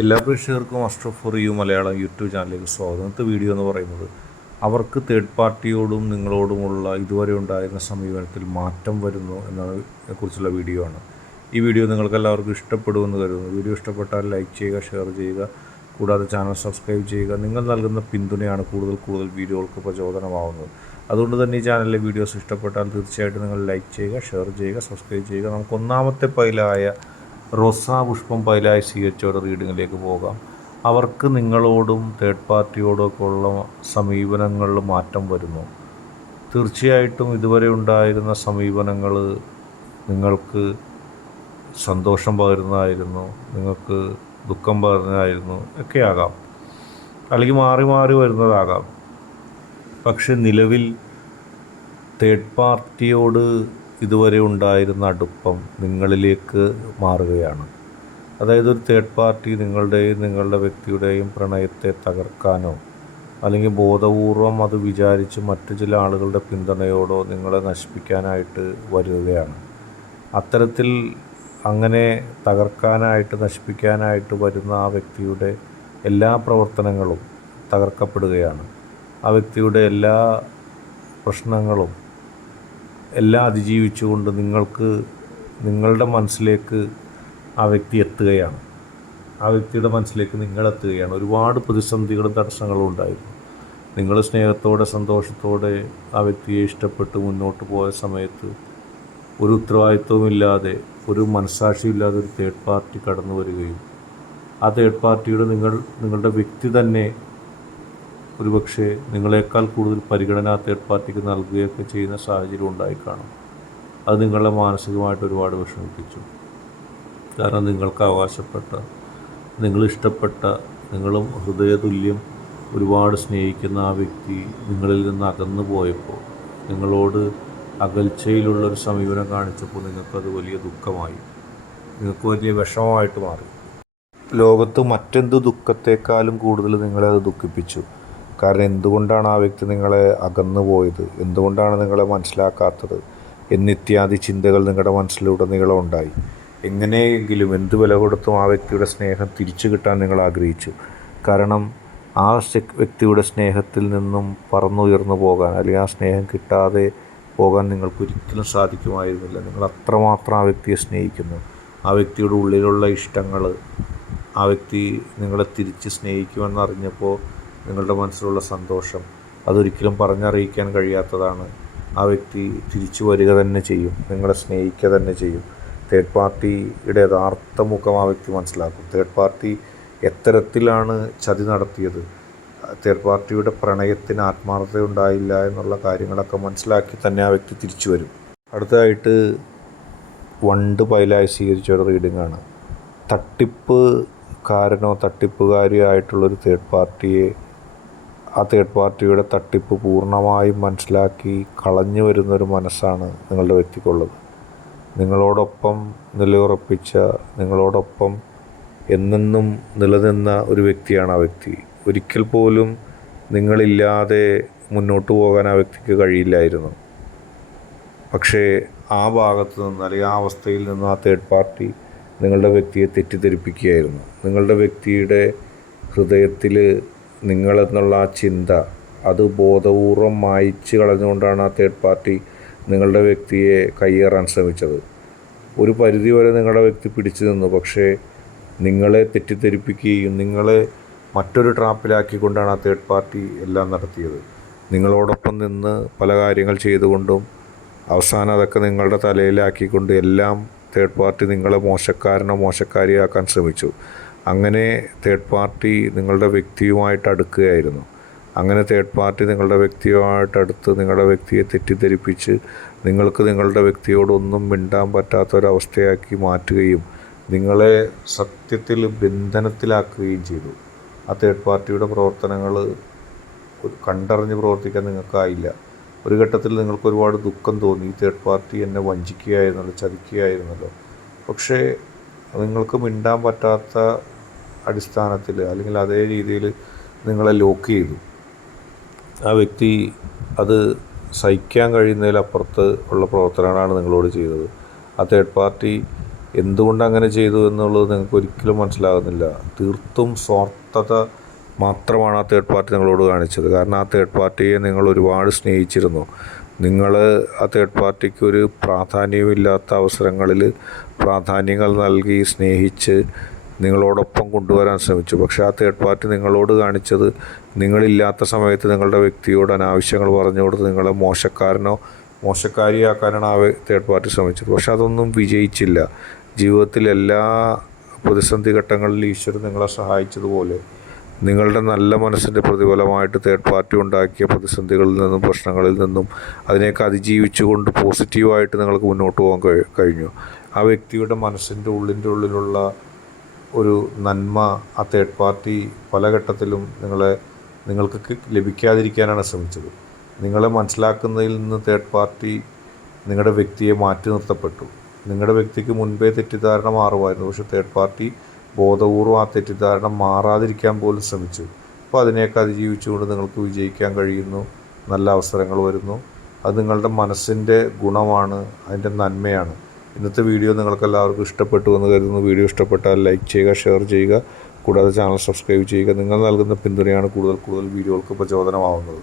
എല്ലാ പ്രേക്ഷകർക്കും Ashraf for you Malayalam YouTube ചാനലിലേക്ക് സ്വാഗതം. ഇന്നത്തെ വീഡിയോ എന്ന് പറയുന്നത് അവർക്ക് തേർഡ് പാർട്ടിയോടും നിങ്ങളോടുമുള്ള ഇതുവരെ ഉണ്ടായിരുന്ന സമീപനത്തിൽ മാറ്റം വരുന്നു എന്നതിനെക്കുറിച്ചുള്ള വീഡിയോ ആണ്. ഈ വീഡിയോ നിങ്ങൾക്ക് എല്ലാവർക്കും ഇഷ്ടപ്പെടുമെന്ന് കരുതുന്നു. വീഡിയോ ഇഷ്ടപ്പെട്ടാൽ ലൈക്ക് ചെയ്യുക, ഷെയർ ചെയ്യുക, കൂടാതെ ചാനൽ സബ്സ്ക്രൈബ് ചെയ്യുക. നിങ്ങൾ നൽകുന്ന പിന്തുണയാണ് കൂടുതൽ വീഡിയോകൾക്ക് പ്രചോദനമാവുന്നത്. അതുകൊണ്ട് തന്നെ ഈ ചാനലിലെ വീഡിയോസ് ഇഷ്ടപ്പെട്ടാൽ തീർച്ചയായിട്ടും നിങ്ങൾ ലൈക്ക് ചെയ്യുക, ഷെയർ ചെയ്യുക, സബ്സ്ക്രൈബ് ചെയ്യുക. നമുക്ക് ഒന്നാമത്തെ പൈലായ റോസാ പുഷ്പം പൈലായി സ്വീകരിച്ചവരുടെ റീഡിങ്ങിലേക്ക് പോകാം. അവർക്ക് നിങ്ങളോടും തേർഡ് പാർട്ടിയോടൊക്കെ ഉള്ള സമീപനങ്ങളിൽ മാറ്റം വരുന്നു. തീർച്ചയായിട്ടും ഇതുവരെ ഉണ്ടായിരുന്ന സമീപനങ്ങൾ നിങ്ങൾക്ക് സന്തോഷം പകരുന്നതായിരുന്നു, നിങ്ങൾക്ക് ദുഃഖം പകരുന്നതായിരുന്നു ഒക്കെയാകാം, അല്ലെങ്കിൽ മാറി മാറി വരുന്നതാകാം. പക്ഷെ നിലവിൽ തേർഡ് പാർട്ടിയോട് ഇതുവരെ ഉണ്ടായിരുന്ന അടുപ്പം നിങ്ങളിലേക്ക് മാറുകയാണ്. അതായത് ഒരു തേർഡ് പാർട്ടി നിങ്ങളുടെ വ്യക്തിയുടെയും പ്രണയത്തെ തകർക്കാനോ അല്ലെങ്കിൽ ബോധപൂർവം അത് വിചാരിച്ച് മറ്റു ചില ആളുകളുടെ പിന്തുണയോടോ നിങ്ങളെ നശിപ്പിക്കാനായിട്ട് വരികയാണ്. അത്തരത്തിൽ അങ്ങനെ തകർക്കാനായിട്ട് നശിപ്പിക്കാനായിട്ട് വരുന്ന ആ വ്യക്തിയുടെ എല്ലാ പ്രവർത്തനങ്ങളും തകർക്കപ്പെടുകയാണ്. ആ വ്യക്തിയുടെ എല്ലാ പ്രശ്നങ്ങളും എല്ലാം അതിജീവിച്ചുകൊണ്ട് നിങ്ങളുടെ മനസ്സിലേക്ക് ആ വ്യക്തി എത്തുകയാണ്. ആ വ്യക്തിയുടെ മനസ്സിലേക്ക് നിങ്ങളെത്തുകയാണ്. ഒരുപാട് പ്രതിസന്ധികളും തടസ്സങ്ങളും ഉണ്ടായിരുന്നു. നിങ്ങൾ സ്നേഹത്തോടെ സന്തോഷത്തോടെ ആ വ്യക്തിയെ ഇഷ്ടപ്പെട്ട് മുന്നോട്ട് പോയ സമയത്ത് ഒരു ഉത്തരവാദിത്വമില്ലാതെ, ഒരു മനസ്സാക്ഷിയില്ലാതെ ഒരു തേർഡ് പാർട്ടി കടന്നു വരികയും ആ തേർഡ് പാർട്ടിയുടെ നിങ്ങളുടെ വ്യക്തി തന്നെ ഒരുപക്ഷെ നിങ്ങളെക്കാൾ കൂടുതൽ പരിഗണന തേർഡ് പാർട്ടിക്ക് നൽകുകയൊക്കെ ചെയ്യുന്ന സാഹചര്യം ഉണ്ടായിക്കാണും. അത് നിങ്ങളെ മാനസികമായിട്ട് ഒരുപാട് വിഷമിപ്പിച്ചു. കാരണം നിങ്ങൾക്ക് അവകാശപ്പെട്ട, നിങ്ങളിഷ്ടപ്പെട്ട, നിങ്ങളും ഹൃദയതുല്യം ഒരുപാട് സ്നേഹിക്കുന്ന ആ വ്യക്തി നിങ്ങളിൽ നിന്ന് അകന്നു പോയപ്പോൾ, നിങ്ങളോട് അകൽച്ചയിലുള്ളൊരു സമീപനം കാണിച്ചപ്പോൾ നിങ്ങൾക്കത് വലിയ ദുഃഖമായി, നിങ്ങൾക്ക് വലിയ വിഷമമായിട്ട് മാറി. ലോകത്ത് മറ്റെന്ത് ദുഃഖത്തെക്കാളും കൂടുതൽ നിങ്ങളെ അത് ദുഃഖിപ്പിച്ചു. കാരണം എന്തുകൊണ്ടാണ് ആ വ്യക്തി നിങ്ങളെ അകന്നു പോയത്, എന്തുകൊണ്ടാണ് നിങ്ങളെ മനസ്സിലാക്കാത്തത് എന്നിത്യാദി ചിന്തകൾ നിങ്ങളുടെ മനസ്സിലുടനീളം ഉണ്ടായി. എങ്ങനെയെങ്കിലും എന്ത് വില കൊടുത്തും ആ വ്യക്തിയുടെ സ്നേഹം തിരിച്ചു കിട്ടാൻ നിങ്ങൾ ആഗ്രഹിച്ചു. കാരണം ആ വ്യക്തിയുടെ സ്നേഹത്തിൽ നിന്നും പറന്നുയർന്നു പോകാൻ, അല്ലെങ്കിൽ ആ സ്നേഹം കിട്ടാതെ പോകാൻ നിങ്ങൾക്കൊരിക്കലും സാധിക്കുമായിരുന്നില്ല. നിങ്ങൾ അത്രമാത്രം ആ വ്യക്തിയെ സ്നേഹിക്കുന്നു. ആ വ്യക്തിയുടെ ഉള്ളിലുള്ള ഇഷ്ടങ്ങൾ, ആ വ്യക്തി നിങ്ങളെ തിരിച്ച് സ്നേഹിക്കുമെന്നറിഞ്ഞപ്പോൾ നിങ്ങളുടെ മനസ്സിലുള്ള സന്തോഷം അതൊരിക്കലും പറഞ്ഞറിയിക്കാൻ കഴിയാത്തതാണ്. ആ വ്യക്തി തിരിച്ചു വരിക തന്നെ ചെയ്യും, നിങ്ങളെ സ്നേഹിക്കുക തന്നെ ചെയ്യും. തേർഡ് പാർട്ടിയുടെ യഥാർത്ഥ മുഖം ആ വ്യക്തി മനസ്സിലാക്കും. തേർഡ് പാർട്ടി എത്തരത്തിലാണ് ചതി നടത്തിയത്, തേർഡ് പാർട്ടിയുടെ പ്രണയത്തിന് ആത്മാർത്ഥത ഉണ്ടായില്ല എന്നുള്ള കാര്യങ്ങളൊക്കെ മനസ്സിലാക്കി തന്നെ ആ വ്യക്തി തിരിച്ചു വരും. അടുത്തതായിട്ട് വണ്ട് പൈലായി സ്വീകരിച്ച ഒരു റീഡിങ്ങാണ്. തട്ടിപ്പുകാരനോ തട്ടിപ്പുകാരിയോ ആയിട്ടുള്ളൊരു തേർഡ് പാർട്ടിയെ, ആ തേർഡ് പാർട്ടിയുടെ തട്ടിപ്പ് പൂർണ്ണമായും മനസ്സിലാക്കി കളഞ്ഞു വരുന്നൊരു മനസ്സാണ് നിങ്ങളുടെ വ്യക്തിക്കുള്ളത്. നിങ്ങളോടൊപ്പം നിലയുറപ്പിച്ച, നിങ്ങളോടൊപ്പം എന്നെന്നും നിലനിന്ന ഒരു വ്യക്തിയാണ് ആ വ്യക്തി. ഒരിക്കൽ പോലും നിങ്ങളില്ലാതെ മുന്നോട്ട് പോകാൻ ആ വ്യക്തിക്ക് കഴിയില്ലായിരുന്നു. പക്ഷേ ആ ഭാഗത്ത് നിന്ന്, അല്ലെങ്കിൽ ആ അവസ്ഥയിൽ നിന്ന് ആ തേർഡ് പാർട്ടി നിങ്ങളുടെ വ്യക്തിയെ തെറ്റിദ്ധരിപ്പിക്കുകയായിരുന്നു. നിങ്ങളുടെ വ്യക്തിയുടെ ഹൃദയത്തിൽ നിങ്ങളെന്നുള്ള ആ ചിന്ത അത് ബോധപൂർവം മായ്ച്ച് കളഞ്ഞുകൊണ്ടാണ് ആ തേർഡ് പാർട്ടി നിങ്ങളുടെ വ്യക്തിയെ കയ്യേറാൻ ശ്രമിച്ചത്. ഒരു പരിധിവരെ നിങ്ങളുടെ വ്യക്തി പിടിച്ചു നിന്നു. പക്ഷേ നിങ്ങളെ തെറ്റിദ്ധരിപ്പിക്കുകയും നിങ്ങളെ മറ്റൊരു ട്രാപ്പിലാക്കിക്കൊണ്ടാണ് ആ തേർഡ് പാർട്ടി എല്ലാം നടത്തിയത്. നിങ്ങളോടൊപ്പം നിന്ന് പല കാര്യങ്ങൾ ചെയ്തുകൊണ്ടും അവസാനം അതൊക്കെ നിങ്ങളുടെ തലയിലാക്കിക്കൊണ്ട് എല്ലാം തേർഡ് പാർട്ടി നിങ്ങളെ മോശക്കാരിയാക്കാൻ ശ്രമിച്ചു. അങ്ങനെ തേർഡ് പാർട്ടി നിങ്ങളുടെ വ്യക്തിയുമായിട്ട് അടുക്കുകയായിരുന്നു. അങ്ങനെ തേർഡ് പാർട്ടി നിങ്ങളുടെ വ്യക്തിയുമായിട്ട് അടുത്ത് നിങ്ങളുടെ വ്യക്തിയെ തെറ്റിദ്ധരിപ്പിച്ച് നിങ്ങൾക്ക് നിങ്ങളുടെ വ്യക്തിയോടൊന്നും മിണ്ടാൻ പറ്റാത്തൊരവസ്ഥയാക്കി മാറ്റുകയും നിങ്ങളെ സത്യത്തിൽ ബന്ധനത്തിലാക്കുകയും ചെയ്തു. ആ തേർഡ് പാർട്ടിയുടെ പ്രവർത്തനങ്ങൾ കണ്ടറിഞ്ഞ് പ്രവർത്തിക്കാൻ നിങ്ങൾക്കായില്ല. ഒരു ഘട്ടത്തിൽ നിങ്ങൾക്ക് ഒരുപാട് ദുഃഖം തോന്നി. തേർഡ് പാർട്ടി എന്നെ വഞ്ചിക്കുകയായിരുന്നല്ലോ, ചതിക്കുകയായിരുന്നല്ലോ. പക്ഷേ നിങ്ങൾക്ക് മിണ്ടാൻ പറ്റാത്ത അടിസ്ഥാനത്തിൽ, അല്ലെങ്കിൽ അതേ രീതിയിൽ നിങ്ങളെ ലോക്ക് ചെയ്തു. ആ വ്യക്തി അത് സഹിക്കാൻ കഴിയുന്നതിലപ്പുറത്ത് ഉള്ള പ്രവർത്തനങ്ങളാണ് നിങ്ങളോട് ചെയ്തത്. ആ തേർഡ് പാർട്ടി എന്തുകൊണ്ട് അങ്ങനെ ചെയ്തു എന്നുള്ളത് നിങ്ങൾക്ക് ഒരിക്കലും മനസ്സിലാകുന്നില്ല. തീർത്തും സ്വാർത്ഥത മാത്രമാണ് ആ തേർഡ് പാർട്ടി നിങ്ങളോട് കാണിച്ചത്. കാരണം ആ തേർഡ് പാർട്ടിയെ നിങ്ങൾ ഒരുപാട് സ്നേഹിച്ചിരുന്നു. നിങ്ങൾ ആ തേർഡ് പാർട്ടിക്ക് ഒരു പ്രാധാന്യമില്ലാത്ത അവസരങ്ങളിൽ പ്രാധാന്യങ്ങൾ നൽകി സ്നേഹിച്ച് നിങ്ങളോടൊപ്പം കൊണ്ടുവരാൻ ശ്രമിച്ചു. പക്ഷേ ആ തേർഡ് പാർട്ടി നിങ്ങളോട് കാണിച്ചത്, നിങ്ങളില്ലാത്ത സമയത്ത് നിങ്ങളുടെ വ്യക്തിയോട് അനാവശ്യങ്ങൾ പറഞ്ഞു കൊടുത്ത് നിങ്ങളെ മോശക്കാരിയാക്കാനാണ് ആ തേർഡ് പാർട്ടി ശ്രമിച്ചത്. പക്ഷെ അതൊന്നും വിജയിച്ചില്ല. ജീവിതത്തിൽ എല്ലാ പ്രതിസന്ധി ഘട്ടങ്ങളിൽ ഈശ്വരൻ നിങ്ങളെ സഹായിച്ചതുപോലെ നിങ്ങളുടെ നല്ല മനസ്സിൻ്റെ പ്രതിഫലമായിട്ട് തേർഡ് പാർട്ടി ഉണ്ടാക്കിയ പ്രതിസന്ധികളിൽ നിന്നും പ്രശ്നങ്ങളിൽ നിന്നും അതിനെയൊക്കെ അതിജീവിച്ചുകൊണ്ട് പോസിറ്റീവായിട്ട് നിങ്ങൾക്ക് മുന്നോട്ട് പോകാൻ കഴിഞ്ഞു. ആ വ്യക്തിയുടെ മനസ്സിൻ്റെ ഉള്ളിലുള്ള ഒരു നന്മ ആ തേർഡ് പാർട്ടി പല ഘട്ടത്തിലും നിങ്ങൾക്ക് ലഭിക്കാതിരിക്കാനാണ് ശ്രമിച്ചത്. നിങ്ങളെ മനസ്സിലാക്കുന്നതിൽ നിന്ന് തേർഡ് പാർട്ടി നിങ്ങളുടെ വ്യക്തിയെ മാറ്റി നിർത്തപ്പെട്ടു. നിങ്ങളുടെ വ്യക്തിക്ക് മുൻപേ തെറ്റിദ്ധാരണ മാറുമായിരുന്നു. പക്ഷേ തേർഡ് പാർട്ടി ബോധപൂർവ്വം ആ തെറ്റിദ്ധാരണ മാറാതിരിക്കാൻ പോലും ശ്രമിച്ചു. അപ്പോൾ അതിനെയൊക്കെ അതിജീവിച്ചുകൊണ്ട് നിങ്ങൾക്ക് വിജയിക്കാൻ കഴിയുന്നു. നല്ല അവസരങ്ങൾ വരുന്നു. അത് നിങ്ങളുടെ മനസ്സിൻ്റെ ഗുണമാണ്, അതിൻ്റെ നന്മയാണ്. ഇന്നത്തെ വീഡിയോ നിങ്ങൾക്കെല്ലാവർക്കും ഇഷ്ടപ്പെട്ടു എന്ന് കരുതുന്നു. വീഡിയോ ഇഷ്ടപ്പെട്ടാൽ ലൈക്ക് ചെയ്യുക, ഷെയർ ചെയ്യുക, കൂടാതെ ചാനൽ സബ്സ്ക്രൈബ് ചെയ്യുക. നിങ്ങൾ നൽകുന്ന പിന്തുണയാണ് കൂടുതൽ വീഡിയോകൾക്ക് പ്രചോദനമാവുന്നത്.